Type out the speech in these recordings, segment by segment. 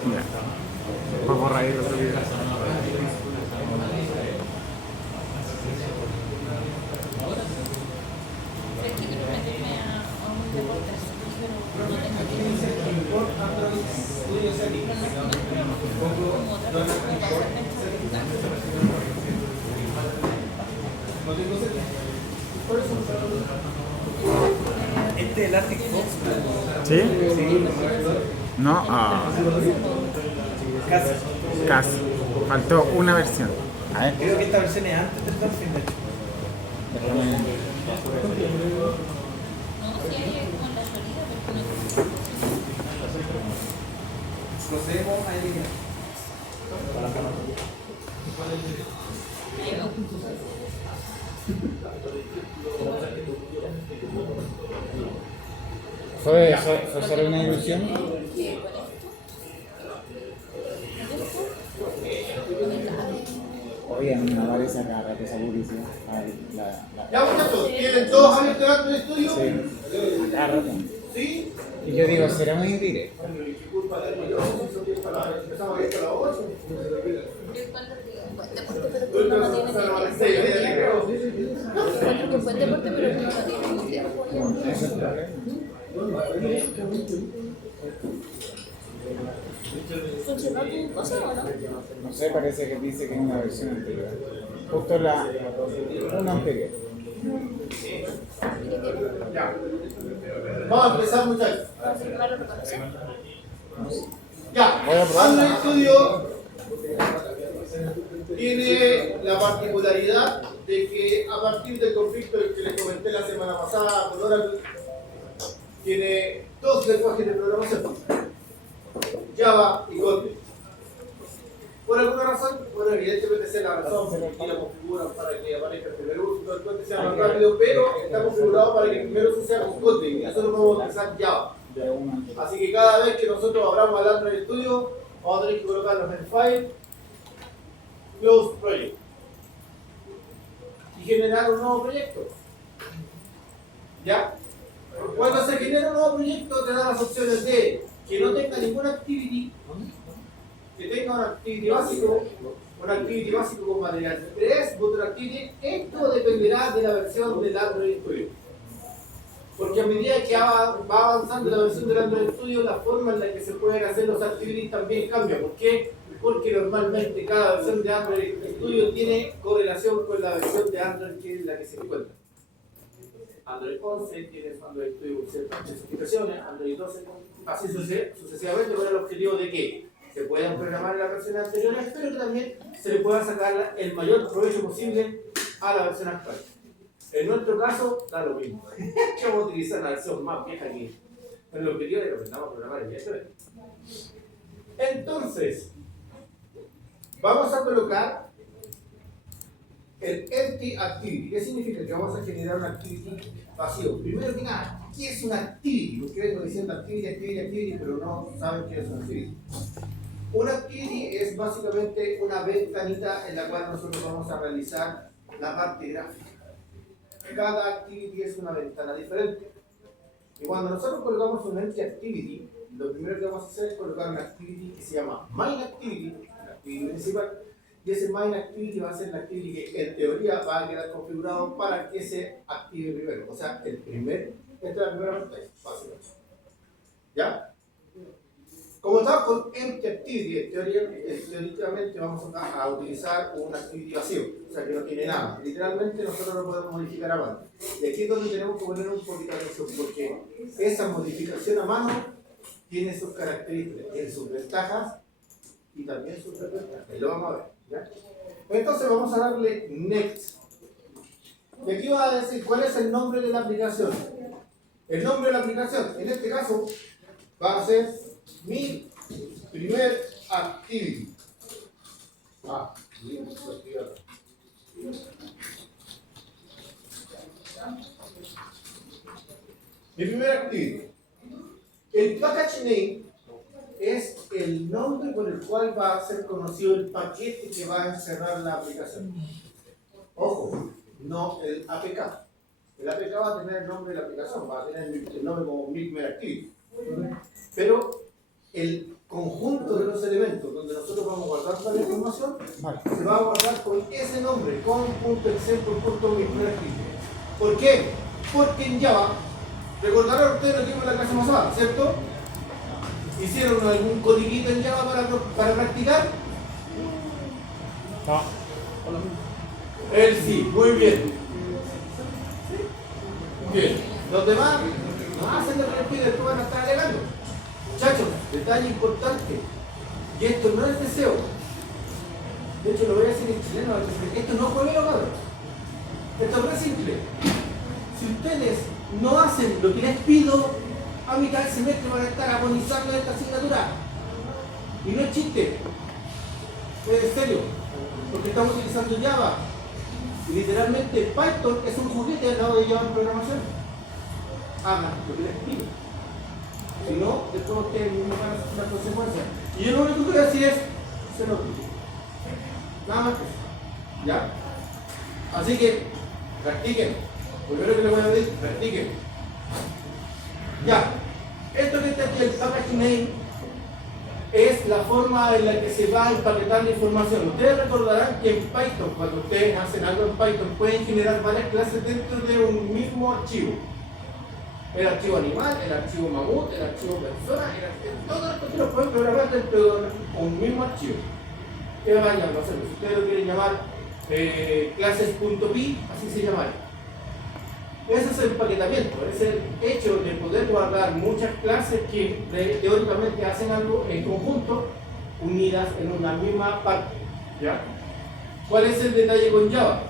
Ya. Pues borra ahí otro video. Es que quiero meterme a un deporte así, pero no tengo tiempo. Pero no como otra cosa como para hacerme Este es el Arctic Fox. ¿Sí? Sí. No, Casi. casi. Faltó una versión. A ver. Creo que esta versión es antes del Dolphin, de hecho. Déjame. No, si hay como en la Florida, pero no. Procedemos a eliminar. ¿Fue solo una ilusión? Oye, a mí me aparece acá rato esa publicidad. Ya muchachos, ¿tienen todos abiertos el acto de estudio? Sí, cada rato. ¿Sí? Y yo digo, ¿será muy directo? Empezamos a ir a las 8. Fue deporte, pero uno no tiene tiempo. Encuentro que fue deporte, pero uno no tiene tiempo. Ese es el problema. ¿Funcionó tu cosa o no? No sé, parece que dice que es una versión anterior. Justo una anterior. Ya. Vamos a empezar, muchachos. ¿Confirmar la reconocer? Ya. Voy a probarla. Android Studio tiene la particularidad de que a partir del conflicto que les comenté la semana pasada con Oracle, tiene dos lenguajes de programación: Java y Kotlin. Por alguna razón, bueno, evidentemente esa es la razón, porque la configuran para que aparezca el primer uso y todo el cuento sea más rápido, pero está configurado para que el primer uso sea con Kotlin y nosotros vamos a utilizar Java. Así que cada vez que nosotros abramos el Android Studio, vamos a tener que colocarlos en File, Close Project y generar un nuevo proyecto. ¿Ya? Cuando se genera un nuevo proyecto, te da las opciones de que no tenga ninguna activity, que tenga un activity básico con material 3, Bootstrap Activity. Esto dependerá de la versión del Android Studio. Porque a medida que va avanzando la versión del Android Studio, la forma en la que se pueden hacer los activities también cambia. ¿Por qué? Porque normalmente cada versión de Android Studio tiene correlación con la versión de Android que es la que se encuentra. Android 11 tiene su Android Studio con ciertas especificaciones, Android 12, así sucesivamente, con el objetivo de que se puedan programar en las versiones anteriores, pero que también se le pueda sacar el mayor provecho posible a la versión actual. En nuestro caso, da lo mismo. Que vamos a utilizar la versión más vieja que el objetivo de que aprendamos a programar inmediatamente. Entonces, vamos a colocar el empty activity. ¿Qué significa? Que vamos a generar un activity vacío. Primero que nada, ¿qué es un activity? Porque vengo diciendo activity, pero no saben qué es un activity. Un activity es básicamente una ventanita en la cual nosotros vamos a realizar la parte gráfica. Cada activity es una ventana diferente. Y cuando nosotros colocamos un empty activity, lo primero que vamos a hacer es colocar una activity que se llama main activity, la activity principal, y ese main activity va a ser la activity que en teoría va a quedar configurado para que se active primero. O sea, esta es la primera pantalla, básicamente. ¿Ya? Como estamos con empty activity, teóricamente vamos a utilizar un activity vacío, o sea que no tiene nada. Literalmente nosotros lo podemos modificar a mano. Y aquí es donde tenemos que poner un poquito de atención, porque esa modificación a mano tiene sus características, tiene sus ventajas y también sus desventajas. Y lo vamos a ver. ¿Ya? Entonces vamos a darle Next. Y aquí va a decir cuál es el nombre de la aplicación. El nombre de la aplicación, en este caso, va a ser mi primer activity. Mi primer activity. El package name es el nombre por el cual va a ser conocido el paquete que va a encerrar la aplicación. Ojo, no el APK. El APK va a tener el nombre de la aplicación, va a tener el nombre como mi primer activity. Pero el conjunto de los elementos donde nosotros vamos a guardar toda la información, Vale. se va a guardar con ese nombre, con.example.myPractice. ¿Por qué? Porque en Java, recordarán ustedes lo que vimos en la clase pasada, ¿cierto? ¿Hicieron algún codiguito en Java para practicar? No. Él sí, muy bien. Bien. Los demás no hacen lo que les pide, después van a estar alegando. Muchachos, detalle importante. Y esto no es deseo. De hecho, lo voy a decir en chileno. Esto no es juego, cabrón. Esto es muy simple. Si ustedes no hacen lo que les pido, a mitad del semestre van a estar agonizando esta asignatura. Y no es chiste. Es en serio. Porque estamos utilizando Java. Y literalmente Python es un juguete al lado de Java en programación. Hagan lo que les pido. Si no, después ustedes mismos van a hacer las consecuencias. Y yo lo único que voy a decir es, se lo pido. Nada más que eso. ¿Ya? Así que, practiquen. Primero que les voy a decir, practiquen. Ya. Esto que está aquí, el package name, es la forma en la que se va a empaquetar la información. Ustedes recordarán que en Python, cuando ustedes hacen algo en Python, pueden generar varias clases dentro de un mismo archivo. El archivo animal, el archivo mamut, el archivo persona, todo esto que lo pueden programar dentro de un mismo archivo. ¿Qué van a llamar? No sé, si ustedes lo quieren llamar clases.py, así se llamará. Ese es el empaquetamiento, es el hecho de poder guardar muchas clases que teóricamente hacen algo en conjunto, unidas en una misma parte. ¿Ya? ¿Cuál es el detalle con Java?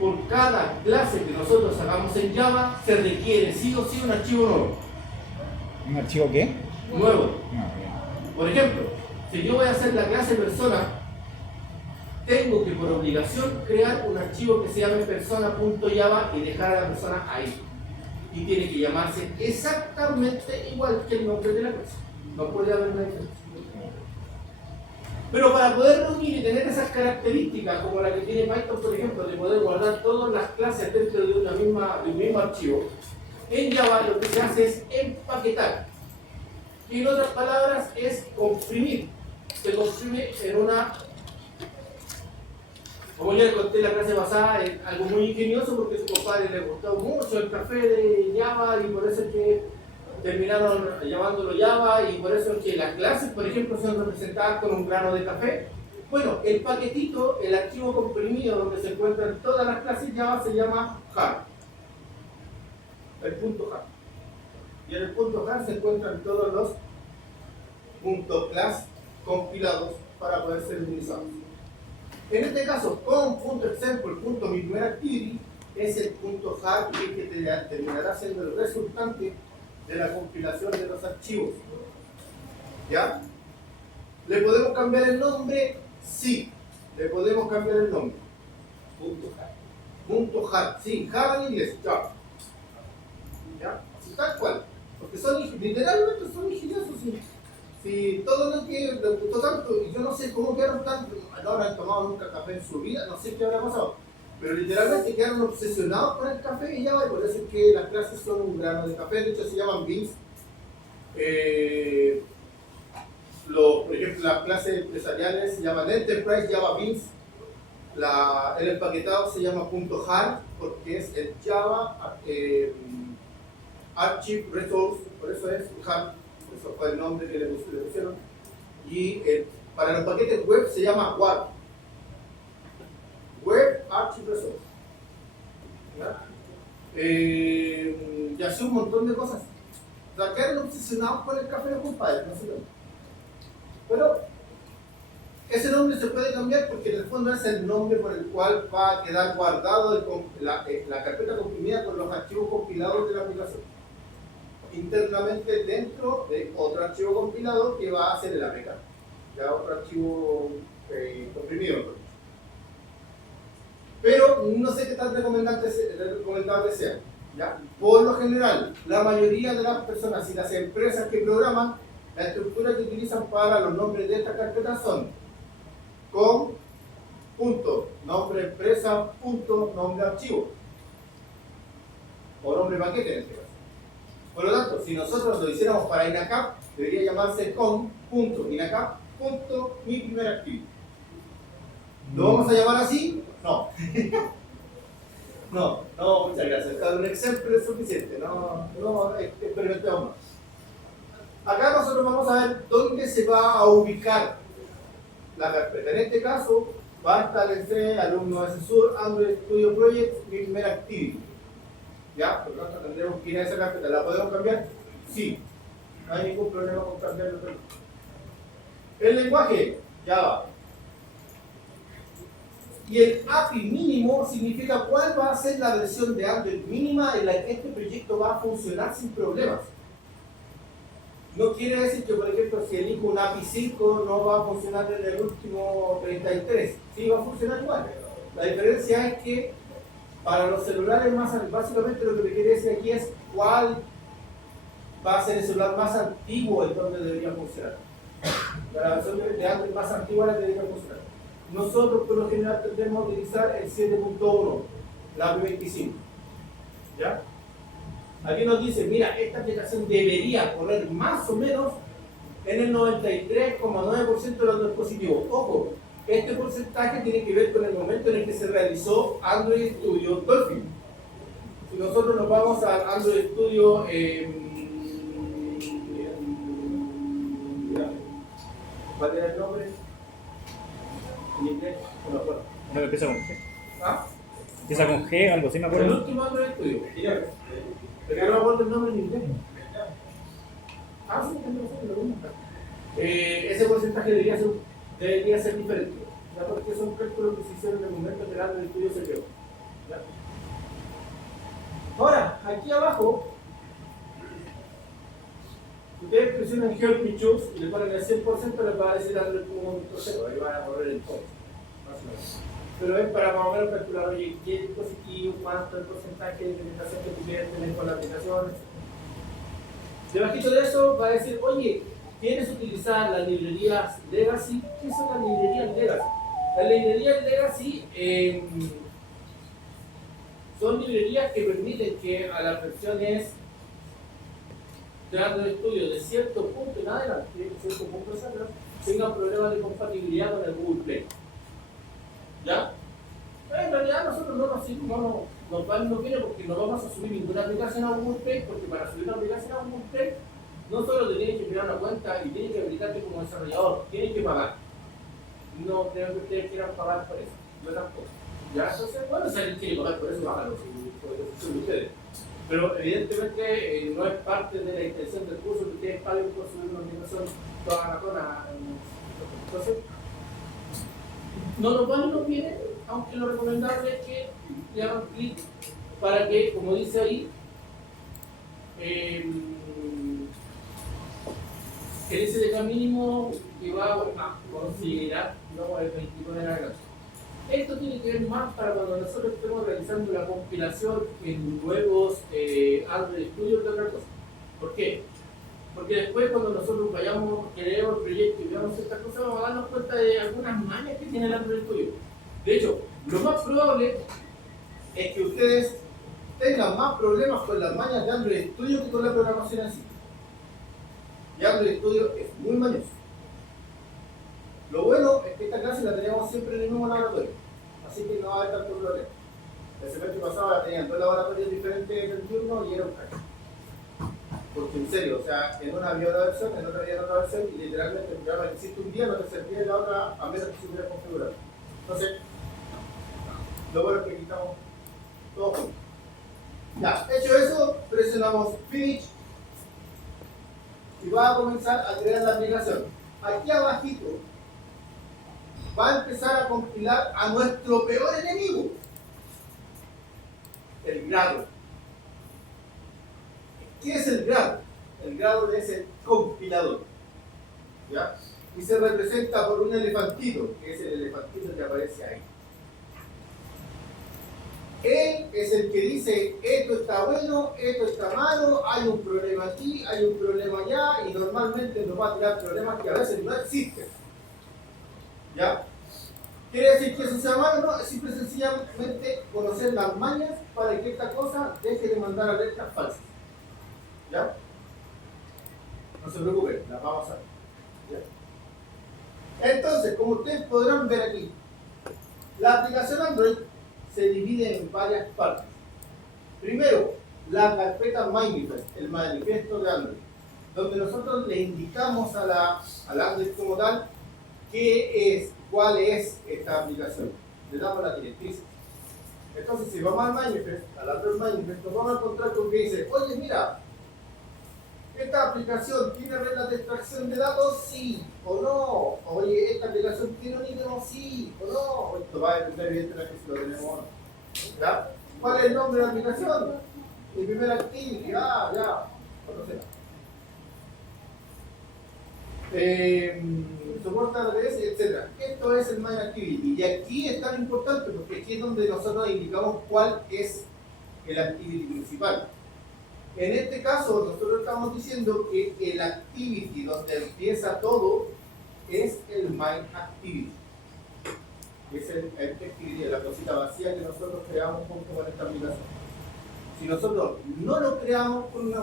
Por cada clase que nosotros hagamos en Java, se requiere sí o sí un archivo nuevo. ¿Un archivo qué? Nuevo. No, ya. Por ejemplo, si yo voy a hacer la clase persona, tengo que por obligación crear un archivo que se llame persona.java y dejar a la persona ahí. Y tiene que llamarse exactamente igual que el nombre de la clase. No puede haber una diferencia. Pero para poder reunir y tener esas características, como la que tiene Python, por ejemplo, de poder guardar todas las clases dentro de un mismo archivo, en Java lo que se hace es empaquetar. Y en otras palabras es comprimir. Se comprime en una... Como ya les conté en la clase pasada, es algo muy ingenioso porque a su compadre le gustó mucho el café de Java y por eso es que terminaron llamándolo Java y por eso es que las clases, por ejemplo, son representadas con un grano de café. Bueno, el paquetito, el archivo comprimido donde se encuentran todas las clases Java se llama jar. El punto jar. Y en el punto jar se encuentran todos los puntos class compilados para poder ser utilizados. En este caso, con.example.myPrimerActivity es el punto jar que terminará siendo el resultante de la compilación de los archivos. ¿Ya? ¿Le podemos cambiar el nombre? Sí, le podemos cambiar el nombre. Punto jar. Punto jar, sí, jar en inglés, jar. ¿Ya? Así tal cual. Porque literalmente son ingeniosos. Si todo lo que les gustó tanto, y yo no sé cómo quedaron tanto, no habrán tomado nunca café en su vida, no sé qué habrá pasado. Pero literalmente quedaron obsesionados con el café y Java, y por eso es que las clases son un grano de café, de hecho se llaman beans. Por ejemplo, las clases empresariales se llaman Enterprise Java Beans. El empaquetado se llama .jar porque es el Java Archive Resource, por eso es jar, eso fue el nombre que le pusieron. Y para los paquetes web se llama WAR. Web Archive Resource. ¿Ya? Y así un montón de cosas. O sea, quedaron obsesionados con el café de compadre, no sé cómo. Pero ese nombre se puede cambiar porque en el fondo es el nombre por el cual va a quedar guardado la carpeta comprimida con los archivos compilados de la aplicación. Internamente dentro de otro archivo compilado que va a ser el APK. Ya otro archivo comprimido. Pero no sé qué tan recomendable sea. ¿Ya? Por lo general, la mayoría de las personas y las empresas que programan, la estructura que utilizan para los nombres de estas carpetas son com, punto, nombre empresa, punto, nombre archivo. O nombre paquete en este caso. Por lo tanto, si nosotros lo hiciéramos para INACAP, debería llamarse con.inacap.mi-primer-activity. ¿Lo vamos a llamar así? No. No, muchas gracias. Un ejemplo es suficiente. No experimentemos más. Acá nosotros vamos a ver dónde se va a ubicar la carpeta. En este caso, va a establecer alumno asesor Android Studio Project, mi primer activity. ¿Ya? Por lo tanto, tendremos que ir a esa carpeta. ¿La podemos cambiar? Sí. No hay ningún problema con cambiarlo. El lenguaje, Java. Y el API mínimo significa cuál va a ser la versión de Android mínima en la que este proyecto va a funcionar sin problemas. No quiere decir que, por ejemplo, si elijo un API 5 no va a funcionar en el último 33. Sí, va a funcionar igual. La diferencia es que para los celulares básicamente lo que me quiere decir aquí es cuál va a ser el celular más antiguo en donde debería funcionar. La versión de Android más antigua la debería funcionar. Nosotros por lo general tendemos a utilizar el 7.1, la API 25. ¿Ya? Aquí nos dice, mira, esta aplicación debería correr más o menos en el 93,9% de los dispositivos. Ojo, este porcentaje tiene que ver con el momento en el que se realizó Android Studio Dolphin. Si nosotros nos vamos al Android Studio, ¿cuál era el nombre? ¿En inglés? No me acuerdo. No, empieza con G. ¿Ah? Empieza con G, algo así me El acuerdo. último Android Studio. Pero no me acuerdo el nombre en inglés. Sí, también lo mismo. Ese porcentaje debería ser diferente, ¿ya? Porque son cálculos que se hicieron en el momento que el Android Studio se creó. ¿Ya? Ahora, aquí abajo, ustedes presionan Help Me Choose y le ponen el 100%, les va a decir Android como 1.0, ahí van a correr el todo. Pero es para más o menos calcular, oye, qué dispositivo, cuánto el porcentaje de implementación que tú quieres tener con la aplicación, etc. Debajito de eso va a decir, oye, ¿quieres utilizar las librerías Legacy? ¿Qué son las librerías Legacy? Las librerías Legacy son librerías que permiten que a las versiones de Android Studio de cierto punto en adelante, tengan problemas de compatibilidad con el Google Play. ¿Ya? En realidad nosotros nos va bien porque no vamos a subir ninguna aplicación a Google Play, porque para subir una aplicación a Google Play no solo te tienes que crear una cuenta y tienes que habilitarte como desarrollador, tienes que pagar. No creo que ustedes quieran pagar por eso, no tampoco. ¿Ya? Entonces, bueno, si alguien quiere pagar por eso, háganlo, si ustedes. Pero evidentemente no es parte de la intención del curso que ustedes paguen por subir una aplicación toda la zona. Entonces, no nos van y nos vienen, aunque lo recomendable es que le hagan clic para que, como dice ahí, el SDK mínimo que va a considerar luego el 29 de agosto. Esto tiene que ver más para cuando nosotros estemos realizando la compilación en nuevos Android Studio que otra cosa. ¿Por qué? Porque después cuando nosotros vayamos, creemos el proyecto y veamos estas cosas, vamos a darnos cuenta de algunas mañas que tiene el Android Studio. De hecho, lo más probable es que ustedes tengan más problemas con las mañas de Android Studio que con la programación en sí. Y Android Studio es muy mañoso. Lo bueno es que esta clase la teníamos siempre en el mismo laboratorio, así que no va a haber tanto problema. El semestre pasado la tenían dos laboratorios diferentes del turno y era un cacho. Porque en serio, o sea, en una había una versión, en otra había otra versión y literalmente el programa que existe un día no te servía en la otra a menos que se hubiera configurado. Entonces, lo bueno es que quitamos todo junto. Ya, hecho eso, presionamos Finish y va a comenzar a crear la aplicación. Aquí abajito va a empezar a compilar a nuestro peor enemigo, el grado. ¿Qué es el grado? El grado es el compilador, ¿ya? Y se representa por un elefantito, que es el elefantito que aparece ahí. Él es el que dice, esto está bueno, esto está malo, hay un problema aquí, hay un problema allá, y normalmente nos va a tirar problemas que a veces no existen. ¿Ya? ¿Quiere decir que eso sea malo? No, es simple y sencillamente conocer las mañas para que esta cosa deje de mandar alertas falsas. ¿Ya? No se preocupen, la vamos a ver. ¿Ya? Entonces, como ustedes podrán ver aquí, la aplicación Android se divide en varias partes. Primero, la carpeta Manifest, el manifiesto de Android, donde nosotros le indicamos al Android como tal cuál es esta aplicación. Le damos las directrices. Entonces, si vamos al Manifest, al Android Manifest, nos vamos a encontrar con que dice, oye, mira, ¿esta aplicación tiene reglas de extracción de datos? Sí o no. Oye, ¿esta aplicación tiene un icono? Sí o no. Esto va a depender evidentemente si lo tenemos o no. ¿Ya? ¿Cuál es el nombre de la aplicación? Mi primera activity. Ya. Conocemos. Soporta RDS, etc. Esto es el Main Activity. Y aquí es tan importante porque aquí es donde nosotros indicamos cuál es el activity principal. En este caso, nosotros estamos diciendo que el activity donde empieza todo es el Main Activity. Es el activity, la cosita vacía que nosotros creamos junto con esta aplicación. Si nosotros no lo creamos con una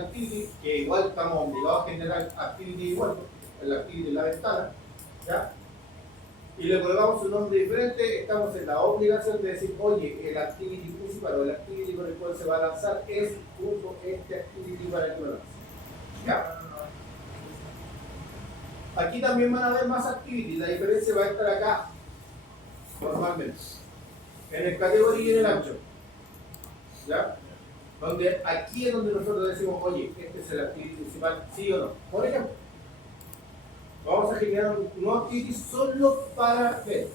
activity, que igual estamos obligados a generar activity igual, el activity en la ventana, ¿ya? Y le colocamos un nombre diferente, estamos en la obligación de decir, oye, el activity principal o el activity con el cual se va a lanzar es justo este activity para que lo lance. ¿Ya? Aquí también van a haber más activities, la diferencia va a estar acá, normalmente, en el category y en el ancho. ¿Ya? Donde aquí es donde nosotros decimos, oye, este es el activity principal, sí o no. Por ejemplo, vamos a generar un nuevo activity solo para ver,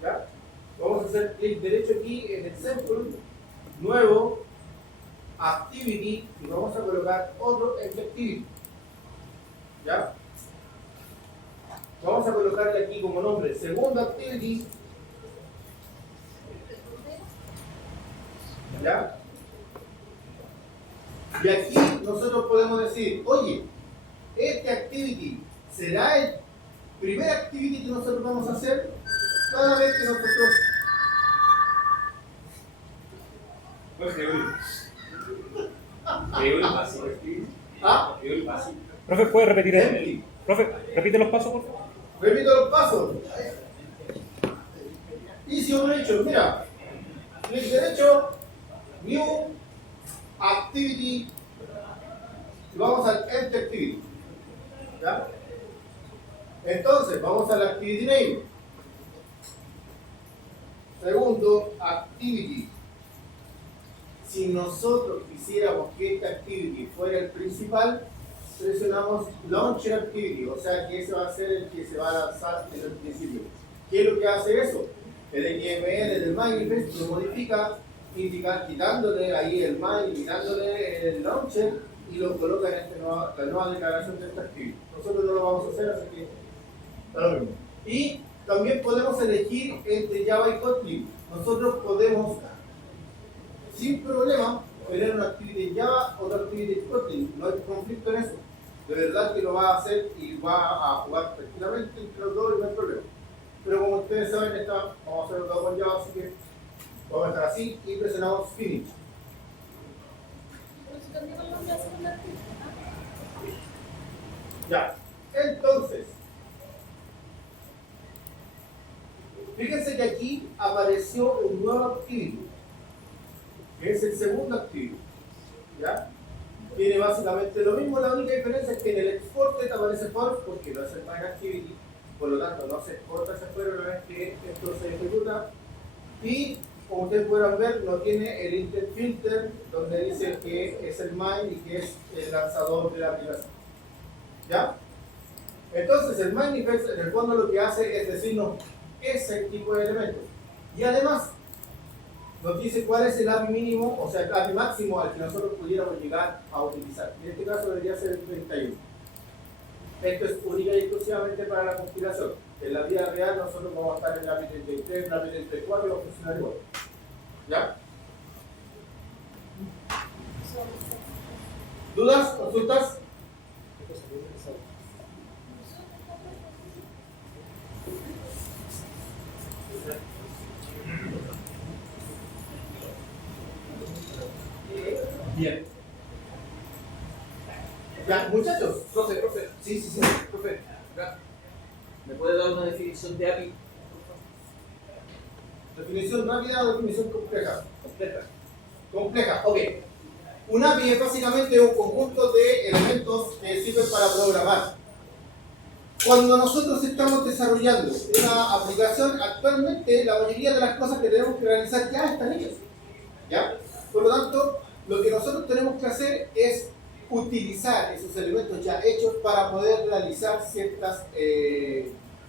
¿ya? Vamos a hacer clic derecho aquí en el sample, nuevo, activity, y vamos a colocar otro empty activity, ¿ya? Vamos a colocarle aquí como nombre, segundo activity, ¿ya? Y aquí nosotros podemos decir, oye, este activity será el primer activity que nosotros vamos a hacer cada vez que nosotros... ¿Ah? Profe, ¿puede repetir Empty. el... Profe, repite los pasos, por favor. Repito los pasos. Y si uno hecho, mira, clic derecho, new, activity, y vamos al empty activity. ¿Ya? Entonces, vamos al activity name. Segundo, activity. Si nosotros quisiéramos que esta activity fuera el principal, seleccionamos Launcher Activity, o sea que ese va a ser el que se va a lanzar desde el principio. ¿Qué es lo que hace eso? El XML del manifest lo modifica, quitándole ahí el main, quitándole el launcher y lo coloca en la nueva declaración de esta activity. Nosotros no lo vamos a hacer, así que está lo mismo. Y también podemos elegir entre Java y Kotlin. Nosotros podemos, sin problema, tener una activity en Java, otra activity en Kotlin. No hay conflicto en eso. De verdad que lo va a hacer y va a jugar tranquilamente entre los dos y no hay problema. Pero como ustedes saben, vamos a hacerlo todo con Java, así que vamos a estar así y presionamos Finish. Ya, entonces, fíjense que aquí apareció un nuevo activity, que es el segundo activity. ¿Ya? Tiene básicamente lo mismo, la única diferencia es que en el exported aparece false porque no es el main activity, por lo tanto no se exporta ese fuera una vez que esto se ejecuta. Y como ustedes podrán ver, no tiene el intent filter donde dice que es el main y que es el lanzador de la aplicación. ¿Ya? Entonces el manifest en el fondo lo que hace es decirnos ese tipo de elementos. Y además nos dice cuál es el API mínimo, o sea el API máximo al que nosotros pudiéramos llegar a utilizar. En este caso debería ser el 31. Esto es única y exclusivamente para la compilación. En la vida real nosotros vamos a estar en el API 33, en el API 34 y va a funcionar igual. ¿Ya? ¿Dudas? ¿Consultas? Bien. Ya, muchachos. Profe, Sí, sí, sí. profe. ¿Me puede dar una definición de API? Definición rápida o definición compleja. Completa. Compleja, ok. Un API es básicamente un conjunto de elementos que sirven para programar. Cuando nosotros estamos desarrollando una aplicación, actualmente la mayoría de las cosas que tenemos que realizar ya están hechas. ¿Ya? Por lo tanto, lo que nosotros tenemos que hacer es utilizar esos elementos ya hechos para poder realizar ciertas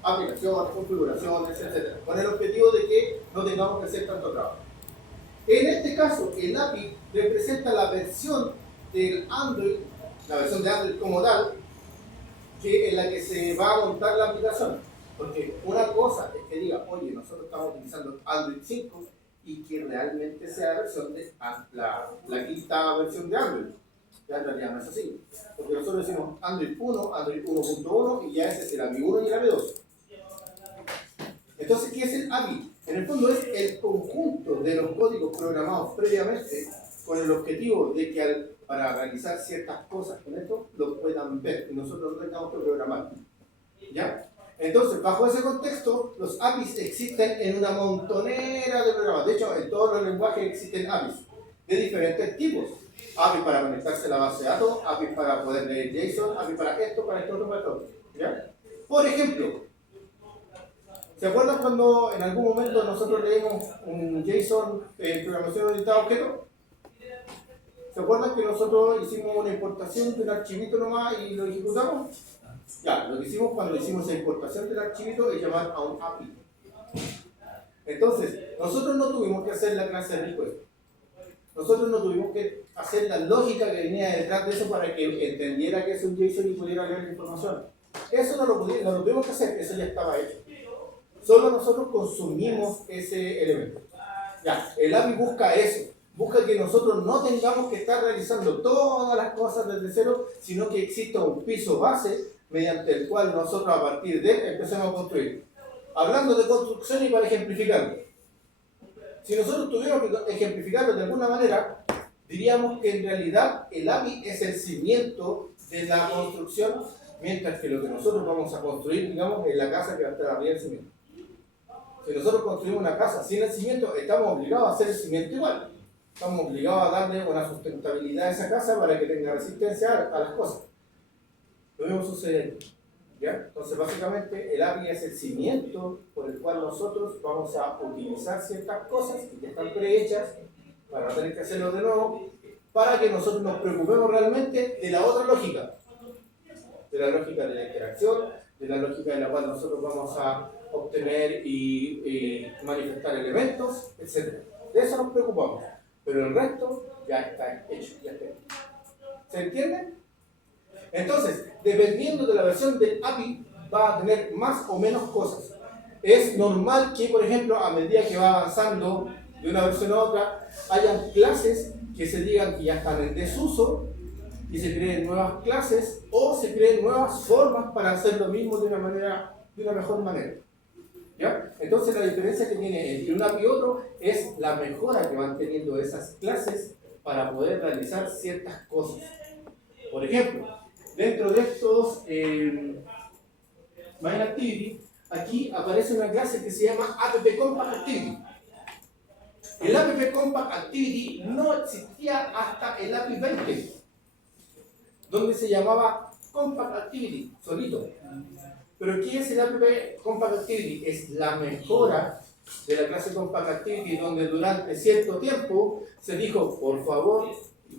aplicaciones, configuraciones, etc. Con el objetivo de que no tengamos que hacer tanto trabajo. En este caso, el API representa la versión del Android, la versión de Android como tal, en la que se va a montar la aplicación. Porque una cosa es que diga, oye, nosotros estamos utilizando Android 5 y que realmente sea la versión de la quinta versión de Android. Ya en realidad no es así. Porque nosotros decimos Android 1, Android 1.1 y ya ese es el API 1 y el API 2. Entonces, ¿qué es el API? En el fondo es el conjunto de los códigos programados previamente con el objetivo de que para realizar ciertas cosas con esto lo puedan ver y nosotros no tengamos que programar. ¿Ya? Entonces, bajo ese contexto, los APIs existen en una montonera de programas. De hecho, en todos los lenguajes existen APIs de diferentes tipos. APIs para conectarse a la base de datos, APIs para poder leer JSON, APIs para esto, para esto, para esto. ¿Ya? Por ejemplo, ¿se acuerdan cuando en algún momento nosotros leímos un JSON en programación orientada a objetos? ¿Se acuerdan que nosotros hicimos una importación de un archivito nomás y lo ejecutamos? Ya, lo que hicimos cuando hicimos esa importación del archivito es llamar a un API. Entonces, nosotros no tuvimos que hacer la clase de request. Nosotros no tuvimos que hacer la lógica que venía detrás de eso para que entendiera que es un JSON y pudiera leer la información. Eso no lo tuvimos que hacer, eso ya estaba hecho. Solo nosotros consumimos ese elemento. Ya, el API busca eso. Busca que nosotros no tengamos que estar realizando todas las cosas desde cero, sino que exista un piso base mediante el cual nosotros a partir de él empecemos a construir. Hablando de construcción y para ejemplificarlo. Si nosotros tuviéramos que ejemplificarlo de alguna manera, diríamos que en realidad el API es el cimiento de la construcción, mientras que lo que nosotros vamos a construir, digamos, es la casa que va a estar arriba del cimiento. Si nosotros construimos una casa sin el cimiento, estamos obligados a hacer el cimiento igual. Estamos obligados a darle una sustentabilidad a esa casa para que tenga resistencia a las cosas. Lo mismo sucede aquí. ¿Ya? Entonces, básicamente, el API es el cimiento por el cual nosotros vamos a utilizar ciertas cosas que ya están prehechas para no tener que hacerlo de nuevo, para que nosotros nos preocupemos realmente de la otra lógica. De la lógica de la interacción, de la lógica en la cual nosotros vamos a obtener y manifestar elementos, etc. De eso nos preocupamos. Pero el resto ya está hecho, ya está hecho. ¿Se entiende? Entonces, dependiendo de la versión del API, va a tener más o menos cosas. Es normal que, por ejemplo, a medida que va avanzando de una versión a otra, hayan clases que se digan que ya están en desuso y se creen nuevas clases o se creen nuevas formas para hacer lo mismo de una mejor manera. ¿Ya? Entonces la diferencia que tiene entre un API y otro es la mejora que van teniendo esas clases para poder realizar ciertas cosas. Por ejemplo, dentro de estos Main Activity, aquí aparece una clase que se llama App Compact Activity. El App Compact Activity no existía hasta el API 20, donde se llamaba Compact Activity, solito. Pero ¿qué es el App Compact Activity? Es la mejora de la clase Compact Activity, donde durante cierto tiempo se dijo, por favor,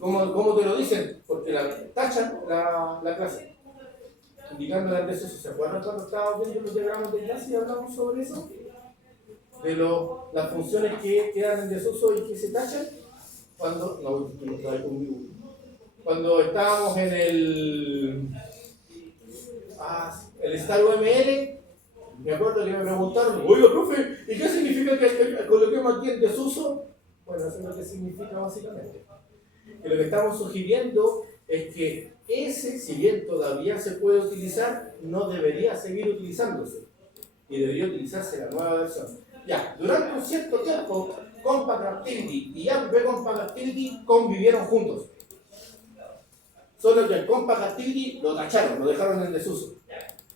¿cómo te lo dicen? Porque tachan la clase, indicando el desuso. ¿Se acuerdan cuando estábamos viendo los diagramas de clase y hablamos sobre eso? De las funciones que quedan en desuso y que se tachan. Cuando estábamos en el Star UML, me acuerdo que me preguntaron, oiga, profe, ¿y qué significa que coloquemos aquí en desuso? Bueno, eso es lo que significa básicamente. Que lo que estamos sugiriendo es que ese, si bien todavía se puede utilizar, no debería seguir utilizándose. Y debería utilizarse la nueva versión. Ya, durante un cierto tiempo, Compact Activity y App Compact Activity convivieron juntos. Solo que el Compact Activity lo tacharon, lo dejaron en desuso.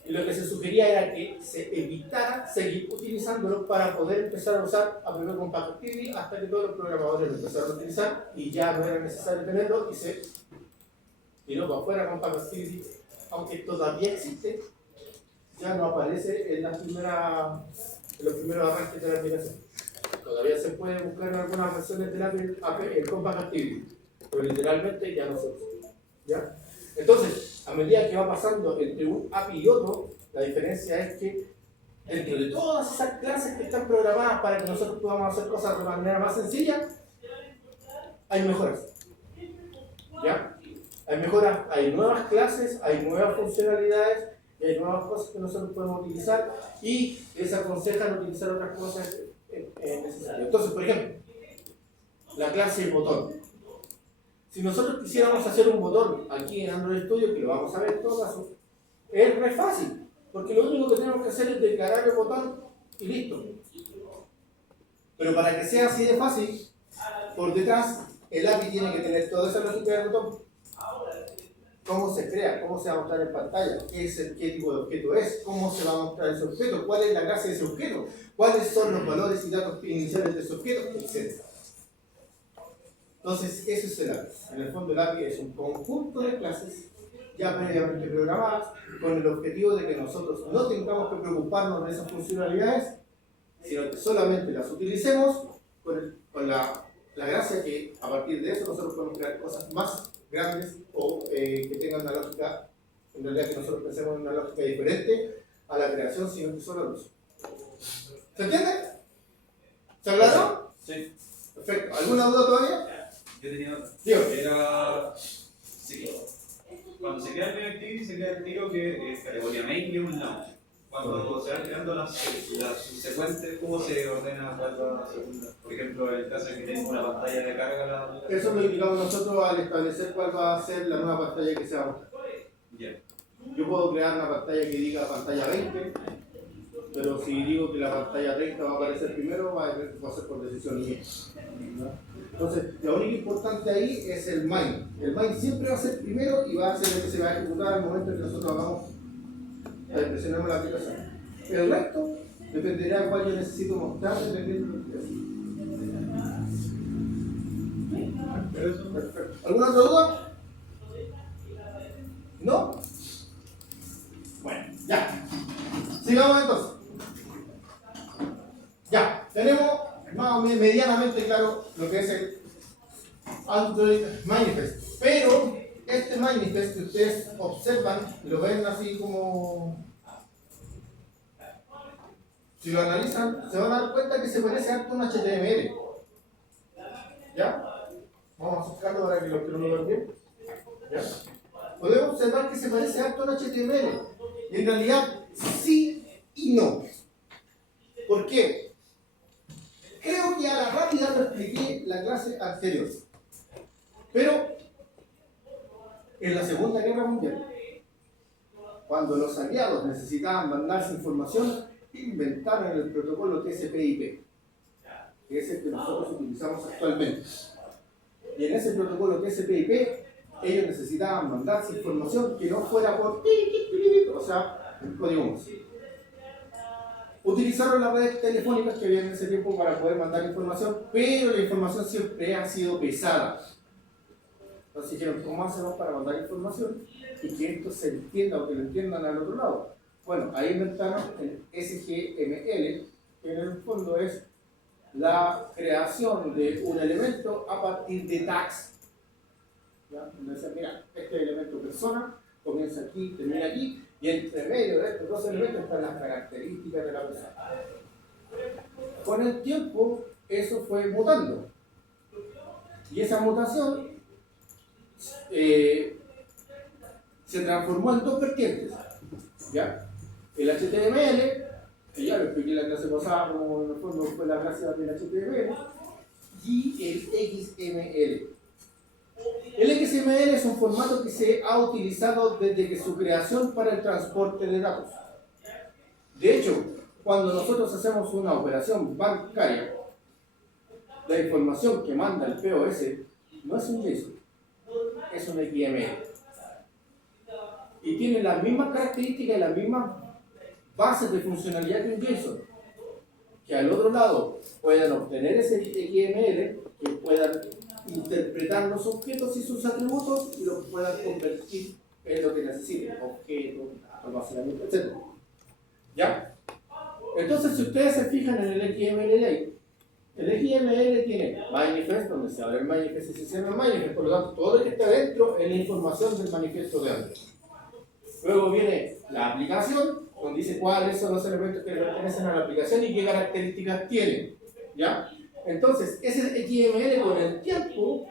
Y lo que se sugería era que se evitara seguir utilizándolo para poder empezar a usar a primer Compact Activity hasta que todos los programadores lo empezaron a utilizar y ya no era necesario tenerlo y se tiró para afuera Compact Activity, aunque todavía existe, ya no aparece en los primeros arranques de la aplicación. Todavía se puede buscar en algunas versiones del el Compact Activity, pero literalmente ya no se usa. ¿Ya? Entonces, a medida que va pasando entre un API y otro, la diferencia es que dentro de todas esas clases que están programadas para que nosotros podamos hacer cosas de manera más sencilla, hay mejoras. ¿Ya? Hay mejoras, hay nuevas clases, hay nuevas funcionalidades y hay nuevas cosas que nosotros podemos utilizar y les aconsejan utilizar otras cosas necesarias. Entonces, por ejemplo, la clase botón. Si nosotros quisiéramos hacer un botón aquí en Android Studio, que lo vamos a ver en todo caso, es re fácil, porque lo único que tenemos que hacer es declarar el botón y listo. Pero para que sea así de fácil, por detrás el API tiene que tener toda esa lógica del botón. Cómo se crea, cómo se va a mostrar en pantalla, qué tipo de objeto es, cómo se va a mostrar ese objeto, cuál es la clase de ese objeto, cuáles son los valores y datos iniciales de ese objeto, etc. Entonces, eso es el API. En el fondo, el API es un conjunto de clases ya previamente programadas con el objetivo de que nosotros no tengamos que preocuparnos de esas funcionalidades, sino que solamente las utilicemos con la gracia que a partir de eso nosotros podemos crear cosas más grandes o que tengan una lógica, en realidad que nosotros pensemos en una lógica diferente a la creación, sino que solo el uso. ¿Se entiende? ¿Se aclaró? Sí. Perfecto. ¿Alguna duda todavía? Yo tenía otra. Digo. Era. Sí. Cuando se crea el main activity, se crea el tiro que es categoría main y un launch. Cuando se van creando las subsecuentes, ¿cómo se ordena cuál va la segunda? Por ejemplo, en el caso de que tenemos una pantalla de carga. Eso lo indicamos nosotros al establecer cuál va a ser la nueva pantalla que se va a mostrar. Ya. Yo puedo crear una pantalla que diga pantalla 20, pero si digo que la pantalla 30 va a aparecer primero, va a ser por decisión mía. Entonces, lo único importante ahí es el main. El main siempre va a ser primero y va a ser el que se va a ejecutar al momento en que nosotros hagamos, presionemos la aplicación. El resto dependerá de cuál yo necesito mostrar, dependiendo de lo que Perfecto. ¿Alguna otra duda? ¿No? Bueno, ya. Sigamos entonces. Ya, tenemos más o menos medianamente claro lo que es el Android Manifest. Pero este manifest que ustedes observan, lo ven así como... Si lo analizan, se van a dar cuenta que se parece harto a un HTML. ¿Ya? Vamos a buscarlo para que lo vean bien. ¿Ya? Podemos observar que se parece harto a un HTML. Y en realidad, sí y no. ¿Por qué? Creo que a la rápida lo expliqué la clase anterior. Pero en la Segunda Guerra Mundial, cuando los aliados necesitaban mandarse información, inventaron el protocolo TCP/IP, que es el que nosotros utilizamos actualmente. Y en ese protocolo TCP/IP, ellos necesitaban mandarse información que no fuera por... o sea, el código Morse. Utilizaron las redes telefónicas que había en ese tiempo para poder mandar información, pero la información siempre ha sido pesada. Entonces dijeron, ¿cómo hacemos para mandar información y que esto se entienda o que lo entiendan al otro lado? Bueno, ahí inventaron el SGML, que en el fondo es la creación de un elemento a partir de tags. ¿Ya? Entonces, mira, este elemento persona comienza aquí, termina aquí, y entre medio de estos dos elementos están las características de la persona. Con el tiempo, eso fue mutando. Y esa mutación se transformó en dos vertientes. ¿Ya? El HTML, que ya lo expliqué en la clase pasada, como en el fondo fue la clase del HTML, y el XML. El XML es un formato que se ha utilizado desde que su creación para el transporte de datos. De hecho, cuando nosotros hacemos una operación bancaria, la información que manda el POS no es un JSON, es un XML. y tiene las mismas características y las mismas bases de funcionalidad que un JSON. Que al otro lado puedan obtener ese XML, que puedan interpretar los objetos y sus atributos y los puedan convertir en lo que necesiten, objetos, almacenamiento, etc. ¿Ya? Entonces, si ustedes se fijan en el XML, el XML tiene manifest, donde se abre el manifest y se cierra el manifest, por lo tanto, todo lo que está dentro es la información del manifiesto de antes. Luego viene la aplicación, donde dice cuáles son los elementos que pertenecen a la aplicación y qué características tienen. ¿Ya? Entonces, ese XML con el tiempo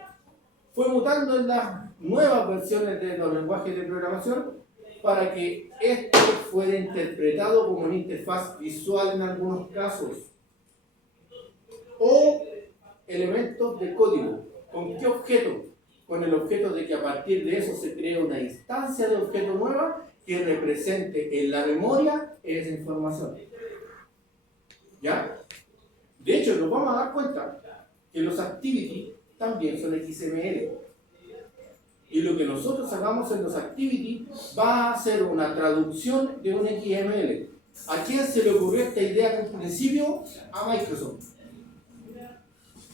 fue mutando en las nuevas versiones de los lenguajes de programación para que esto fuera interpretado como una interfaz visual en algunos casos o elementos de código. ¿Con qué objeto? Con el objeto de que a partir de eso se crea una instancia de objeto nueva que represente en la memoria esa información. ¿Ya? De hecho, nos vamos a dar cuenta que los activity también son XML. Y lo que nosotros hagamos en los activity va a ser una traducción de un XML. ¿A quién se le ocurrió esta idea en un principio? A Microsoft.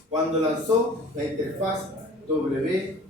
Cuando lanzó la interfaz WP